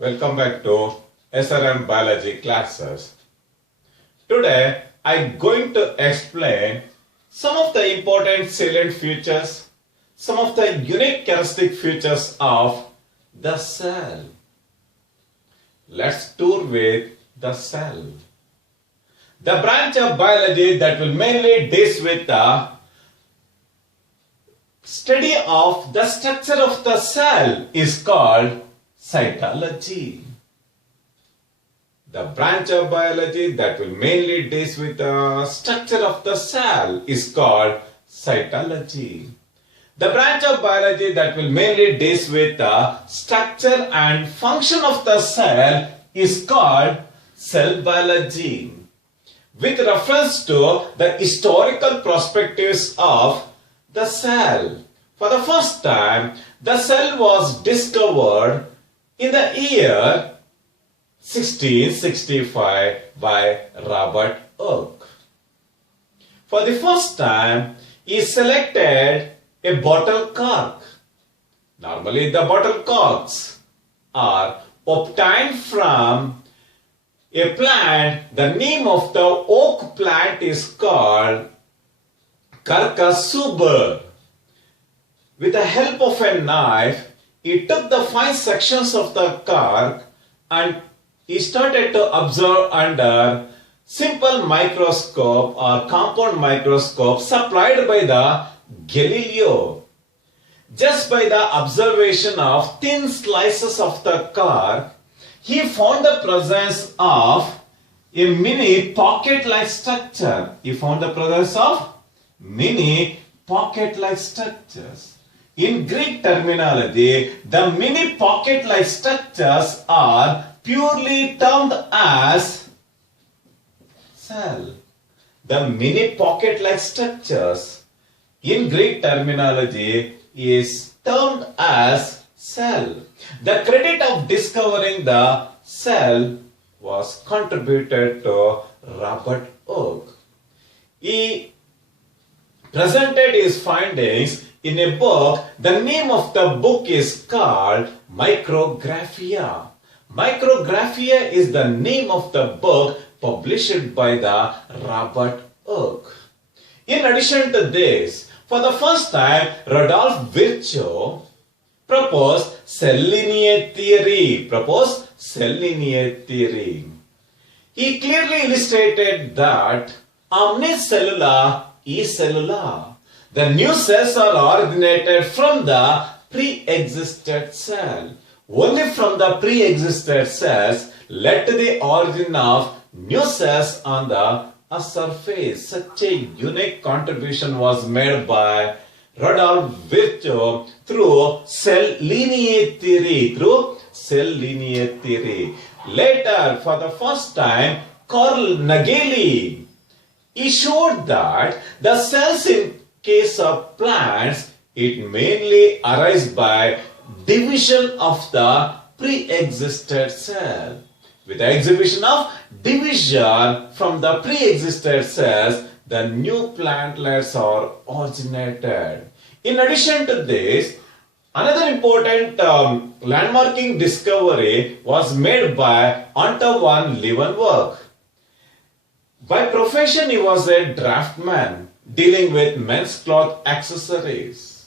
Welcome back to SRM Biology classes. Today I'm going to explain some of the important salient features, some of the unique characteristic features of the cell. Let's tour with the cell. The branch of biology that will mainly deal with the study of the structure of the cell is called cytology. The branch of biology that will mainly deal with the structure of the cell is called cytology. The branch of biology that will mainly deal with the structure and function of the cell is called cell biology. With reference to the historical perspectives of the cell. For the first time, the cell was discovered in the year 1665 by Robert Hooke. For the first time, he selected a bottle cork. Normally, the bottle corks are obtained from a plant. The name of the oak plant is called Carcasuber. With the help of a knife, he took the fine sections of the cork and he started to observe under simple microscope or compound microscope supplied by the Galileo. Just by the observation of thin slices of the cork, he found the presence of a mini pocket-like structure. He found the presence of mini pocket-like structures. In Greek terminology, the mini pocket-like structures are purely termed as cell. The mini pocket-like structures in Greek terminology is termed as cell. The credit of discovering the cell was contributed to Robert Hooke. He presented his findings in a book. The name of the book is called Micrographia. Micrographia is the name of the book published by the Robert Hooke. In addition to this, for the first time, Rudolf Virchow proposed cell lineage theory. He clearly illustrated that omnicellula is cellular. The new cells are originated from the pre-existed cell. Only from the pre-existed cells led to the origin of new cells on the surface. Such a unique contribution was made by Rudolf Virchow through cell lineage theory. Later, for the first time, Carl Nageli, he showed that the cells in case of plants, it mainly arises by division of the pre-existed cell. With the exhibition of division from the pre-existed cells, the new plantlets are originated. In addition to this, another important landmarking discovery was made by Antoine Leeuwenhoek. By profession, he was a draftsman dealing with men's cloth accessories.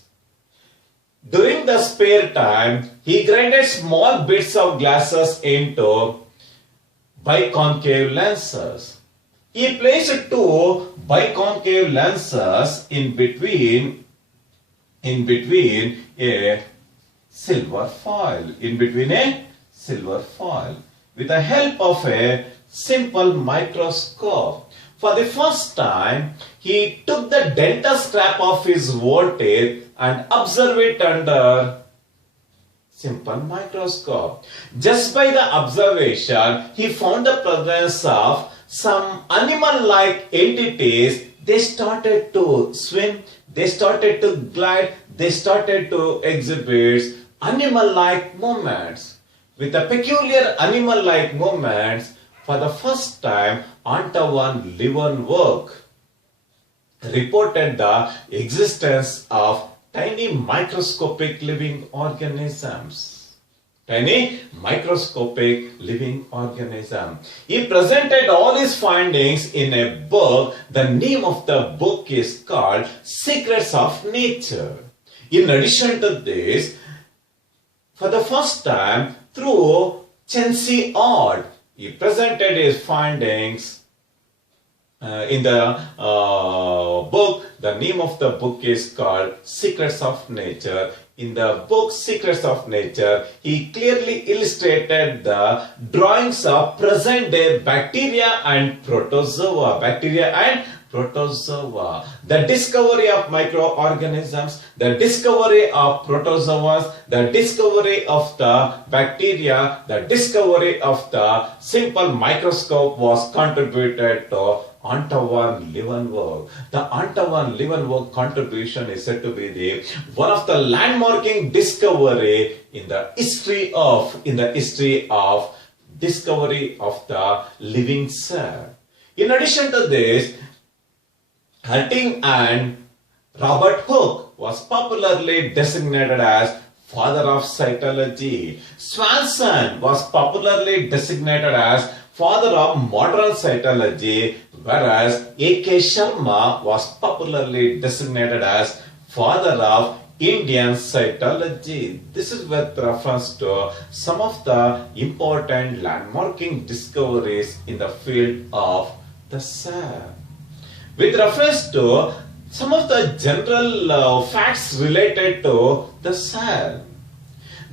During the spare time, he grinded small bits of glasses into biconcave lenses. He placed two biconcave lenses in between a silver foil. With the help of a simple microscope. For the first time, he took the dental scrap of his voltage and observed it under simple microscope. Just by the observation, he found the presence of some animal-like entities. They started to swim, they started to glide, they started to exhibit animal-like movements. With the peculiar animal-like movements, for the first time, Antoine Leeuwenhoek reported the existence of tiny microscopic living organisms. tiny microscopic living organism. He presented all his findings in a book. The name of the book is called Secrets of Nature. In addition to this, for the first time through Chensi Odd, he presented his findings in the book. The name of the book is called Secrets of Nature. In the book Secrets of Nature, he clearly illustrated the drawings of present-day bacteria and protozoa. The discovery of microorganisms, the discovery of protozoas, the discovery of the bacteria, the discovery of the simple microscope was contributed to Anton van Leeuwenhoek. The Anton van Leeuwenhoek contribution is said to be the one of the landmarking discovery in the history of discovery of the living cell. In addition to this, Hunting and Robert Hooke was popularly designated as father of cytology. Swanson was popularly designated as father of modern cytology, whereas A.K. Sharma was popularly designated as father of Indian cytology. This is with reference to some of the important landmarking discoveries in the field of the cell. With reference to some of the general facts related to the cell.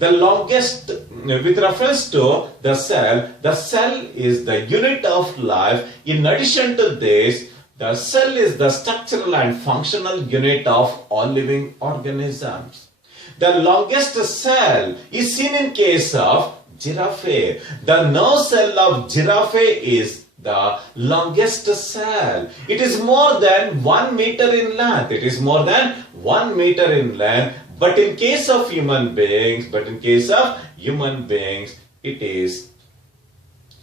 With reference to the cell is the unit of life. In addition to this, the cell is the structural and functional unit of all living organisms. The longest cell is seen in case of giraffe. The nerve cell of giraffe is the longest cell. It is more than 1 meter in length. But in case of human beings, it is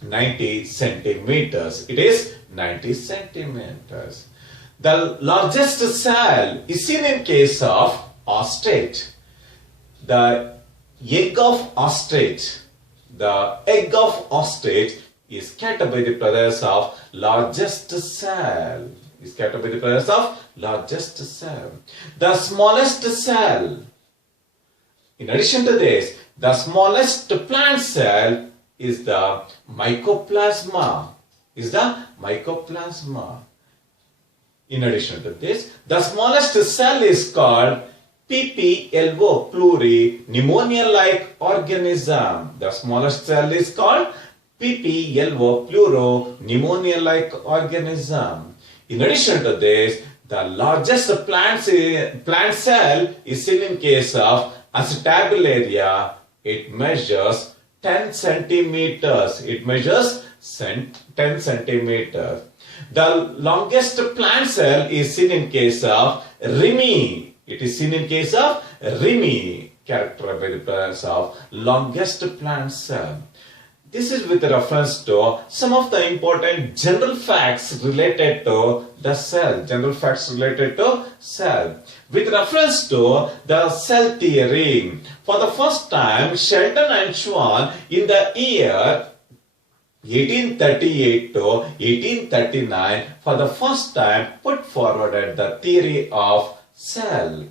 90 centimeters. The largest cell is seen in case of ostrich. The egg of ostrich is scattered by the presence of largest cell. The smallest cell. In addition to this, the smallest plant cell is the mycoplasma. In addition to this, the smallest cell is called PPLO, pluri-pneumonia-like organism. The smallest cell is called PPLO, pluro-pneumonia-like organism. In addition to this, the largest plant cell is seen in case of Acetabularia. It measures 10 centimeters. The longest plant cell is seen in case of Rimi. Characterized by the presence of longest plant cell. This is with reference to some of the important general facts related to the cell. With reference to the cell theory, for the first time, Sheldon and Schwann in the year 1838 to 1839, for the first time, put forward the theory of cell.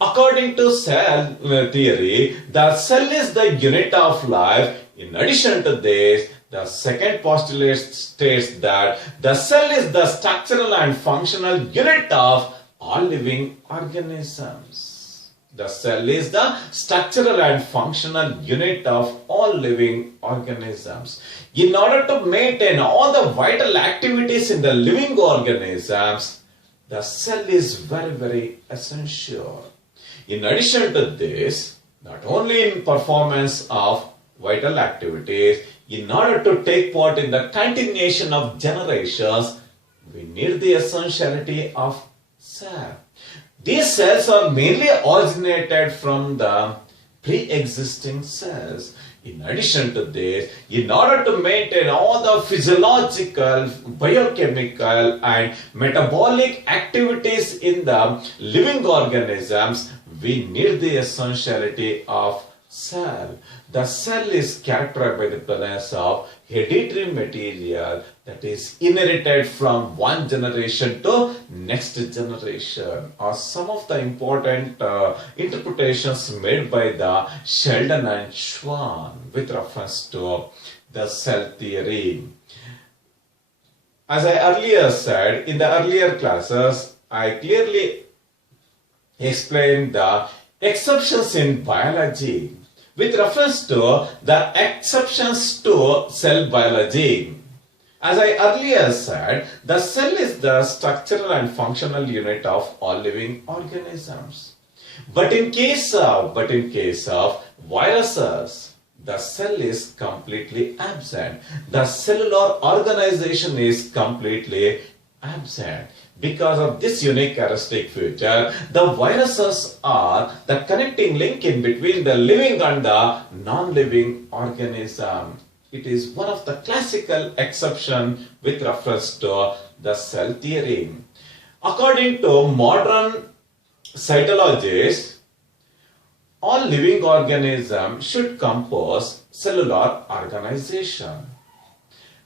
According to cell theory, the cell is the unit of life. In addition to this, the second postulate states that the cell is the structural and functional unit of all living organisms. The cell is the structural and functional unit of all living organisms. In order to maintain all the vital activities in the living organisms, the cell is very, very essential. In addition to this, not only in performance of vital activities, in order to take part in the continuation of generations, we need the essentiality of cell. These cells are mainly originated from the pre-existing cells. In addition to this, in order to maintain all the physiological, biochemical and metabolic activities in the living organisms, we need the essentiality of cell. The cell is characterized by the presence of hereditary material that is inherited from one generation to next generation, or some of the important interpretations made by the Sheldon and Schwann with reference to the cell theory. As I earlier said, in the earlier classes, I clearly explained the exceptions in biology with reference to the exceptions to cell biology. As I earlier said, the cell is the structural and functional unit of all living organisms. But in case of viruses, the cell is completely absent. The cellular organization is completely absent. Because of this unique characteristic feature, the viruses are the connecting link in between the living and the non-living organism. It is one of the classical exceptions with reference to the cell theory. According to modern cytologists, all living organisms should compose cellular organization.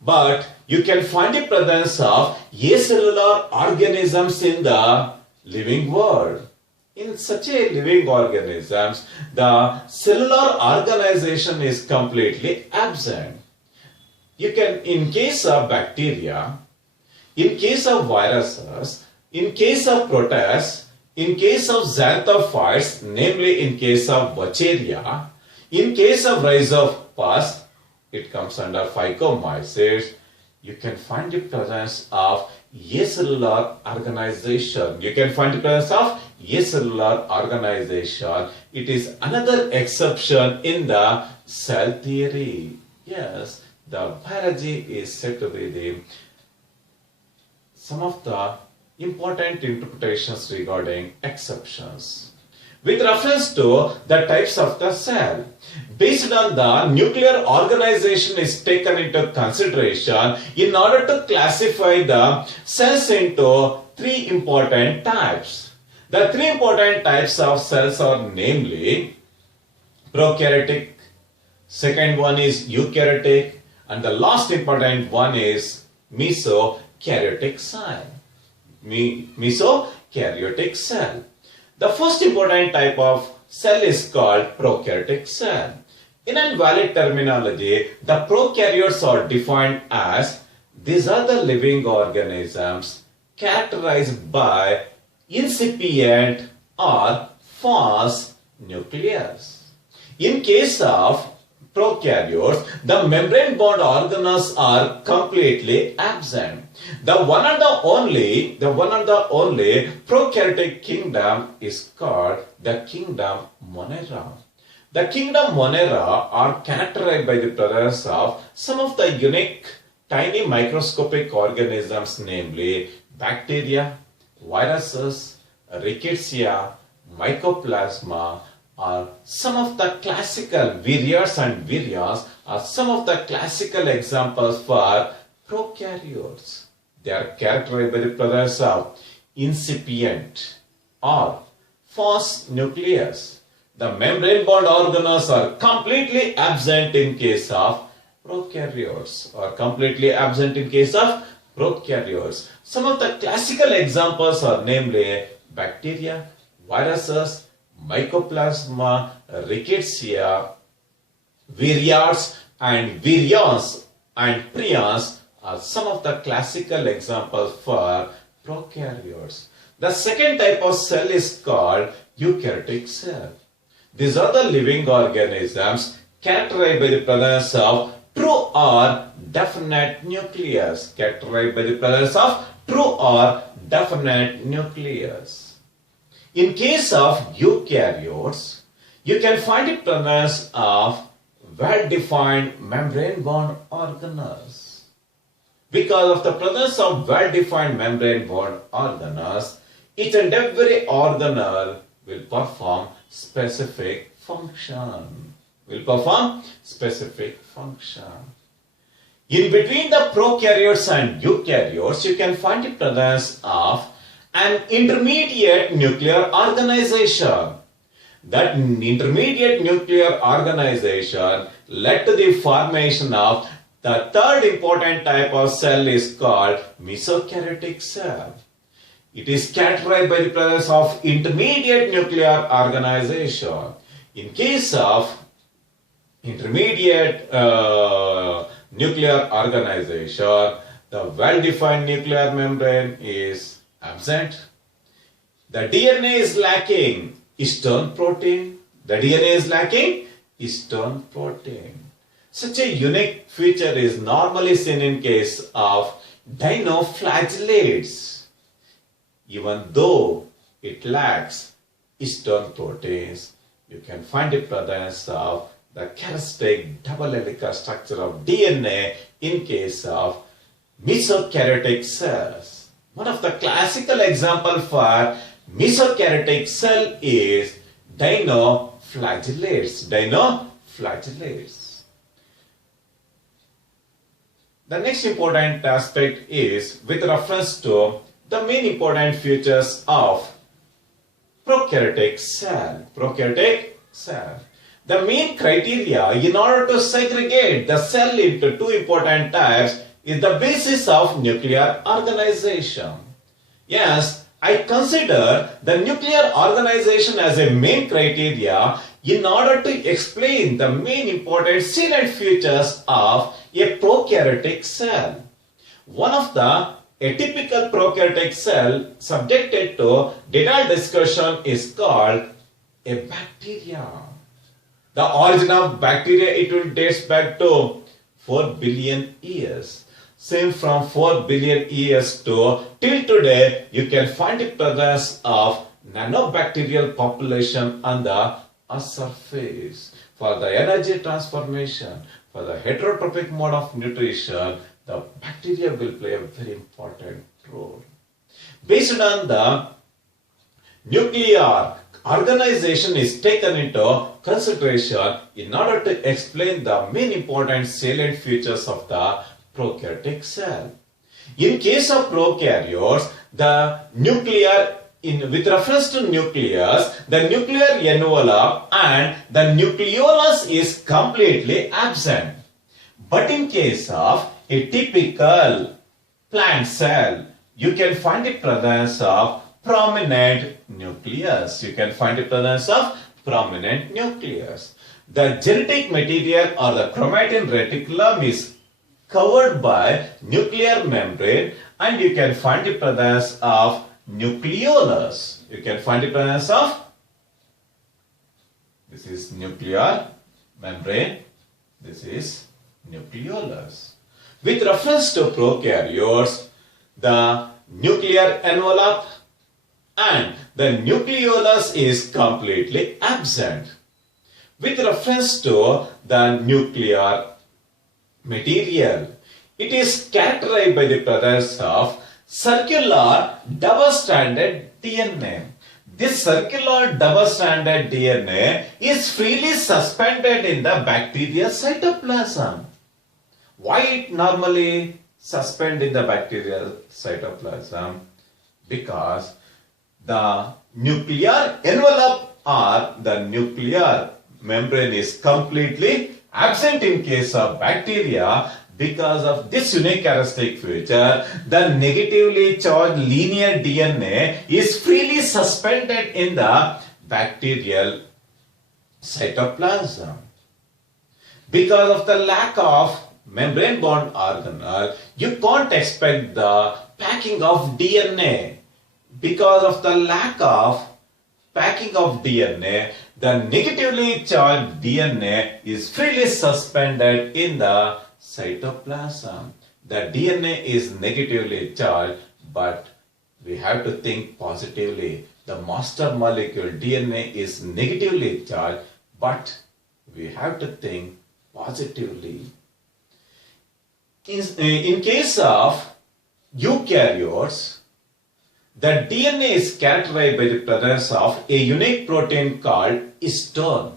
But you can find the presence of acellular organisms in the living world. In such a living organisms, the cellular organization is completely absent. You can, in case of bacteria, in case of viruses, in case of protists, in case of xanthophytes, namely in case of Vaccaria, in case of Rhizopus, it comes under Phycomycetes, you can find the presence of acellular organization. You can find the presence of acellular organization. It is another exception in the cell theory. Yes, the biology is said to be some of the important interpretations regarding exceptions. With reference to the types of the cell, based on the nuclear organization is taken into consideration in order to classify the cells into three important types. The three important types of cells are namely prokaryotic, second one is eukaryotic, and the last important one is mesokaryotic cell. Mesokaryotic cell. The first important type of cell is called prokaryotic cell. In invalid terminology, the prokaryotes are defined as these are the living organisms characterized by incipient or false nucleus. In case of prokaryotes, the membrane-bound organelles are completely absent. The one and the only prokaryotic kingdom is called the kingdom Monera. The kingdom Monera are characterized by the presence of some of the unique tiny microscopic organisms, namely bacteria, viruses, rickettsia, mycoplasma, are some of the classical virions and virions are some of the classical examples for prokaryotes. They are characterized by the presence of incipient or false nucleus. The membrane-bound organelles are completely absent in case of prokaryotes or completely absent in case of prokaryotes. Some of the classical examples are namely bacteria, viruses, mycoplasma, rickettsia, virions and virions and prions are some of the classical examples for prokaryotes. The second type of cell is called eukaryotic cell. These are the living organisms characterized by the presence of true or definite nucleus. Characterized by the presence of true or definite nucleus. In case of eukaryotes, you can find the presence of well-defined membrane-bound organelles. Because of the presence of well-defined membrane-bound organelles, each and every organelle will perform specific function. In between the prokaryotes and eukaryotes, you can find the presence of an intermediate nuclear organization. That intermediate nuclear organization led to the formation of the third important type of cell is called Mesokinetic cell. It is characterized by the presence of intermediate nuclear organization. In case of intermediate nuclear organization, the well-defined nuclear membrane is absent. The DNA is lacking histone protein. The DNA is lacking histone protein. Such a unique feature is normally seen in case of dinoflagellates. Even though it lacks histone proteins, you can find the presence of the characteristic double helical structure of DNA in case of mesokaryotic cells. One of the classical examples for mesokaryotic cell is dinoflagellates. Dinoflagellates. The next important aspect is with reference to the main important features of prokaryotic cell. Prokaryotic cell. The main criteria in order to segregate the cell into two important types is the basis of nuclear organization. Yes, I consider the nuclear organization as a main criteria in order to explain the main important salient features of a prokaryotic cell. One of the atypical prokaryotic cell subjected to detailed discussion is called a bacteria. The origin of bacteria, it will date back to 4 billion years. Same from 4 billion years to till today, you can find the presence of nanobacterial population on the Earth's surface. For the energy transformation, for the heterotrophic mode of nutrition, the bacteria will play a very important role. Based on the nuclear organization is taken into consideration in order to explain the main important salient features of the prokaryotic cell. In case of prokaryotes, the nuclear, with reference to nucleus, the nuclear envelope and the nucleolus is completely absent. But in case of a typical plant cell, you can find the presence of prominent nucleus. You can find the presence of prominent nucleus. The genetic material or the chromatin reticulum is covered by nuclear membrane, and you can find the presence of nucleolus. You can find the presence of, this is nuclear membrane, this is nucleolus. With reference to prokaryotes, the nuclear envelope and the nucleolus is completely absent. With reference to the nuclear material, it is characterized by the presence of circular double-stranded DNA. This circular double-stranded DNA is freely suspended in the bacterial cytoplasm. Why it normally suspend in the bacterial cytoplasm? Because the nuclear envelope or the nuclear membrane is completely absent in case of bacteria. Because of this unique characteristic feature, the negatively charged linear DNA is freely suspended in the bacterial cytoplasm. Because of the lack of membrane bound organelle, you can't expect the packing of DNA. Because of the lack of packing of DNA, the negatively charged DNA is freely suspended in the cytoplasm. The DNA is negatively charged, but we have to think positively. The master molecule DNA is negatively charged, but we have to think positively. In case of eukaryotes, the DNA is characterized by the presence of a unique protein called histone.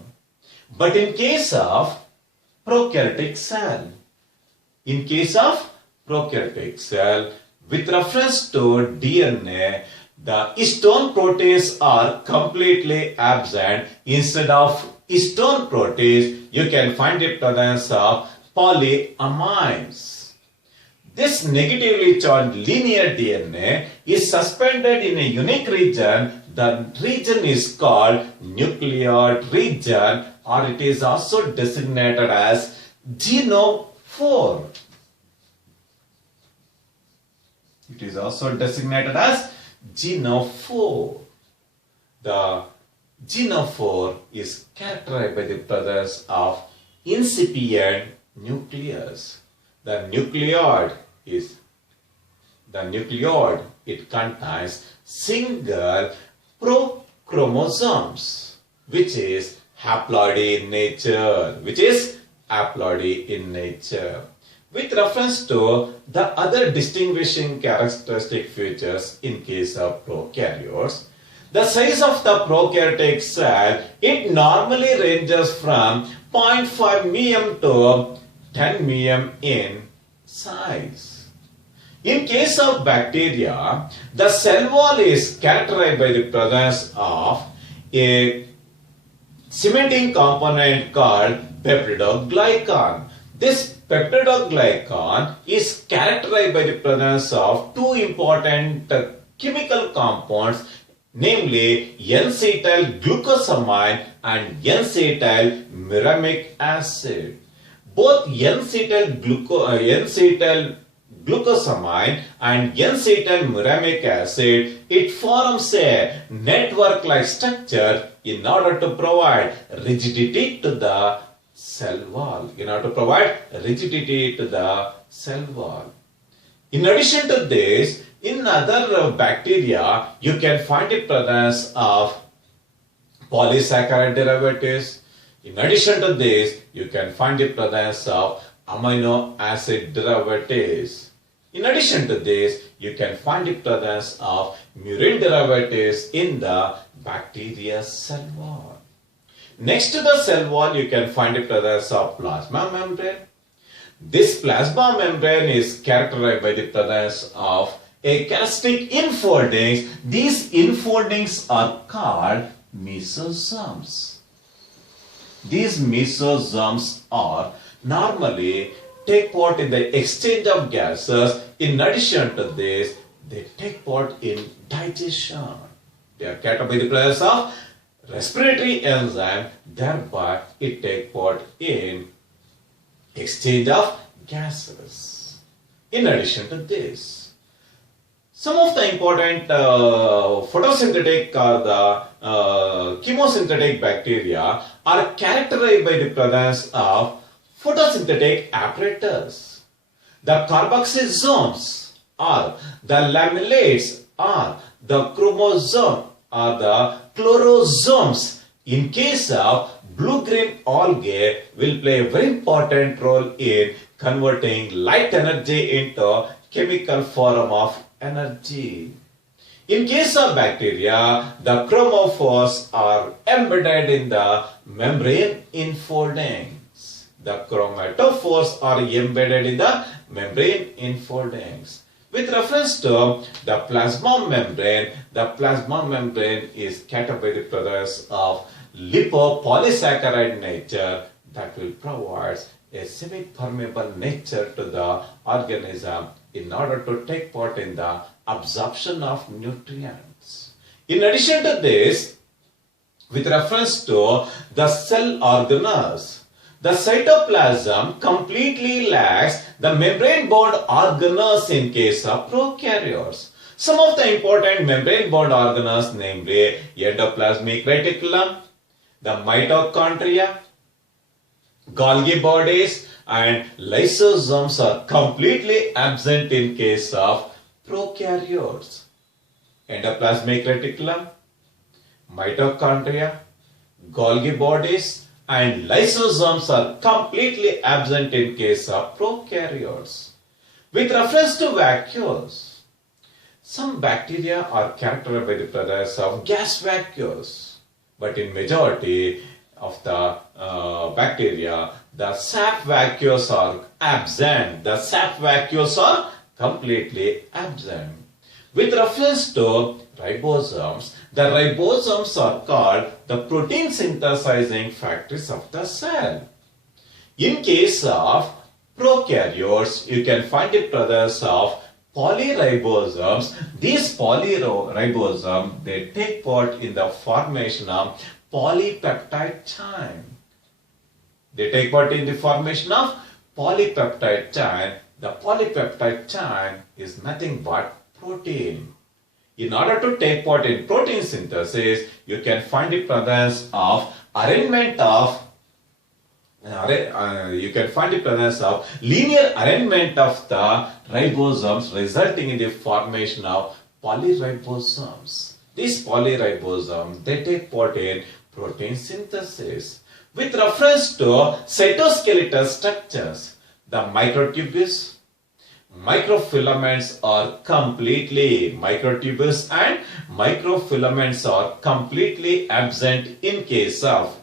But in case of prokaryotic cell, with reference to DNA, the histone protease are completely absent. Instead of histone protease, you can find the presence of polyamines. This negatively charged linear DNA is suspended in a unique region. The region is called nucleoid region, or it is also designated as genome 4. It is also designated as genome 4. The genome 4 is characterized by the presence of incipient nucleus. The nucleoid, it contains single prochromosomes, which is haploid in nature. With reference to the other distinguishing characteristic features in case of prokaryotes, the size of the prokaryotic cell, it normally ranges from 0.5 mm to 10 mm in size. In case of bacteria, the cell wall is characterized by the presence of a cementing component called peptidoglycan. This peptidoglycan is characterized by the presence of two important chemical compounds, namely N-acetyl glucosamine and N-acetyl muramic acid. Both N-acetyl glucosamine and N-acetyl muramic acid, it forms a network-like structure in order to provide rigidity to the cell wall. In addition to this, in other bacteria, you can find the presence of polysaccharide derivatives. In addition to this, you can find the presence of amino acid derivatives. In addition to this, you can find the presence of murin derivatives in the bacteria cell wall. Next to the cell wall, you can find the presence of plasma membrane. This plasma membrane is characterized by the presence of a characteristic infoldings. These infoldings are called mesosomes. These mesosomes are normally take part in the exchange of gases. In addition to this, they take part in digestion. They are characterized by the presence of respiratory enzyme, thereby it take part in exchange of gases. In addition to this, some of the important photosynthetic or the chemosynthetic bacteria are characterized by the presence of photosynthetic apparatus. The carboxysomes or the lamellates or the chromosome or the chlorosomes. In case of blue-green algae, will play a very important role in converting light energy into chemical form of energy. In case of bacteria, the chromophores are embedded in the membrane infoldings. The chromatophores are embedded in the membrane infoldings. With reference to the plasma membrane is characterized by the presence of lipopolysaccharide nature that will provide a semi-permeable nature to the organism in order to take part in the absorption of nutrients. In addition to this, with reference to the cell organelles, the cytoplasm completely lacks the membrane-bound organelles in case of prokaryotes. Some of the important membrane-bound organelles, namely endoplasmic reticulum, the mitochondria, Golgi bodies and lysosomes are completely absent in case of prokaryotes. Endoplasmic reticulum, mitochondria, Golgi bodies and lysosomes are completely absent in case of prokaryotes. With reference to vacuoles, some bacteria are characterized by the presence of gas vacuoles, but in majority of the bacteria, the sap vacuoles are absent. The sap vacuoles are completely absent. With reference to ribosomes. The ribosomes are called the protein synthesizing factories of the cell. In case of prokaryotes, you can find the presence of polyribosomes. These polyribosomes, they take part in the formation of polypeptide chain. They take part in the formation of polypeptide chain. The polypeptide chain is nothing but protein. In order to take part in protein synthesis, you can find the presence of linear arrangement of the ribosomes, resulting in the formation of polyribosomes. These polyribosomes, they take part in protein synthesis. With reference to cytoskeletal structures, the microtubules, microfilaments are completely absent in case of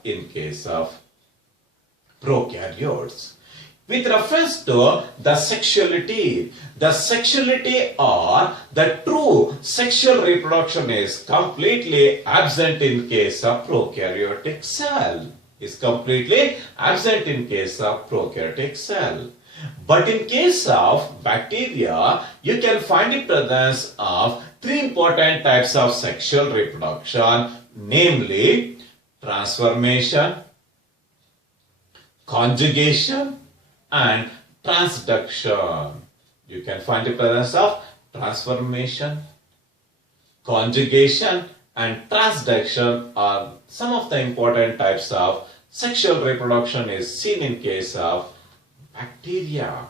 prokaryotes. With reference to the sexuality or the true sexual reproduction is completely absent in case of prokaryotic cell. But in case of bacteria, you can find the presence of three important types of sexual reproduction, namely transformation, conjugation, and transduction. You can find the presence of transformation, conjugation, and transduction are some of the important types of sexual reproduction is seen in case of bacteria.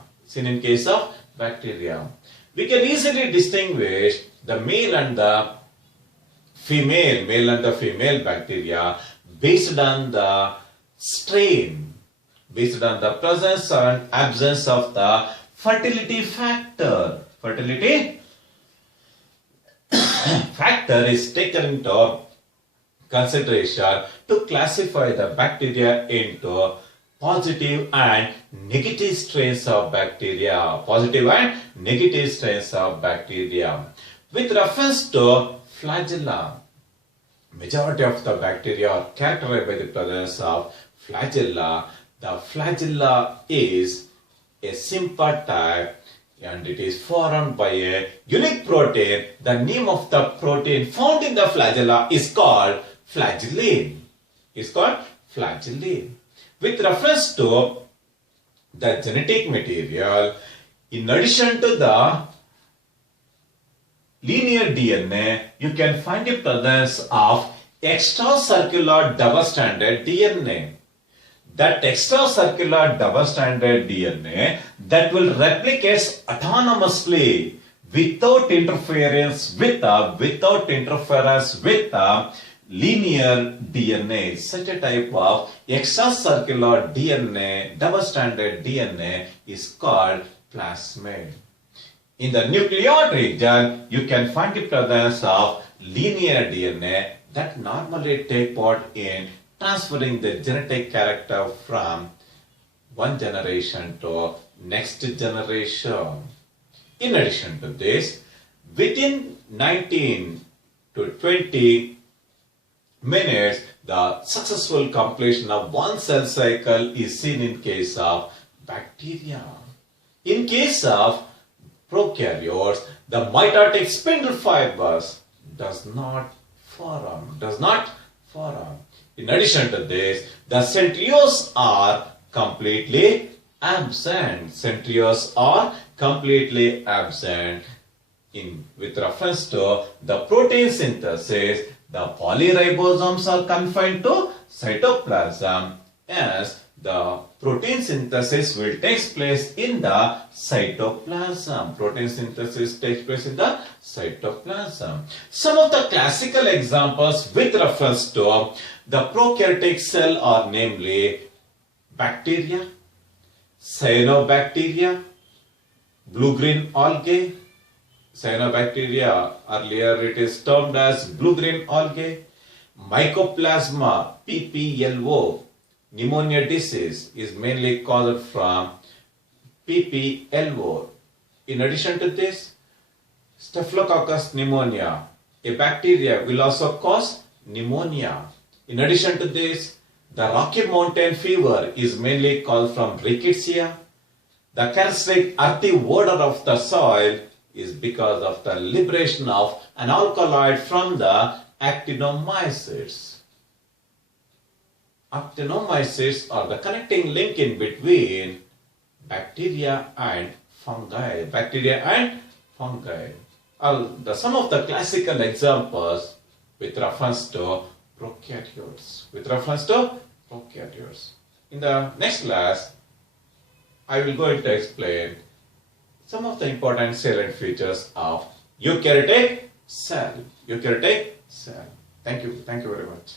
We can easily distinguish the male and the female bacteria based on the strain, based on the presence and absence of the fertility factor. Fertility factor is taken into consideration to classify the bacteria into positive and negative strains of bacteria. With reference to flagella, majority of the bacteria are characterized by the presence of flagella. The flagella is a simple type and it is formed by a unique protein. The name of the protein found in the flagella is called flagellin. With reference to the genetic material, in addition to the linear DNA, you can find the presence of extracircular double-stranded DNA. That extracircular double-stranded DNA that will replicate autonomously without interference with linear DNA. Such a type of extracircular DNA, double-stranded DNA is called plasmid. In the nucleoid region, you can find the presence of linear DNA that normally take part in transferring the genetic character from one generation to next generation. In addition to this, within 19 to 20 minutes, the successful completion of one cell cycle is seen in case of bacteria. In case of prokaryotes, the mitotic spindle fibers does not form. In addition to this, the centrioles are completely absent. With reference to the protein synthesis, the polyribosomes are confined to cytoplasm, as the protein synthesis will take place in the cytoplasm. Some of the classical examples with reference to the prokaryotic cell are namely bacteria, cyanobacteria, blue-green algae. Cyanobacteria, earlier it is termed as blue-green algae. Mycoplasma, PPLO, pneumonia disease is mainly caused from PPLO. In addition to this, Staphylococcus pneumonia a bacteria will also cause pneumonia. In addition to this, the Rocky Mountain fever is mainly caused from rickettsia. The characteristic earthy odor of the soil is because of the liberation of an alkaloid from the actinomycetes. Actinomycetes are the connecting link in between bacteria and fungi. Some of the classical examples with reference to prokaryotes. In the next class, I will going to explain some of the important salient features of eukaryotic cell. Thank you very much.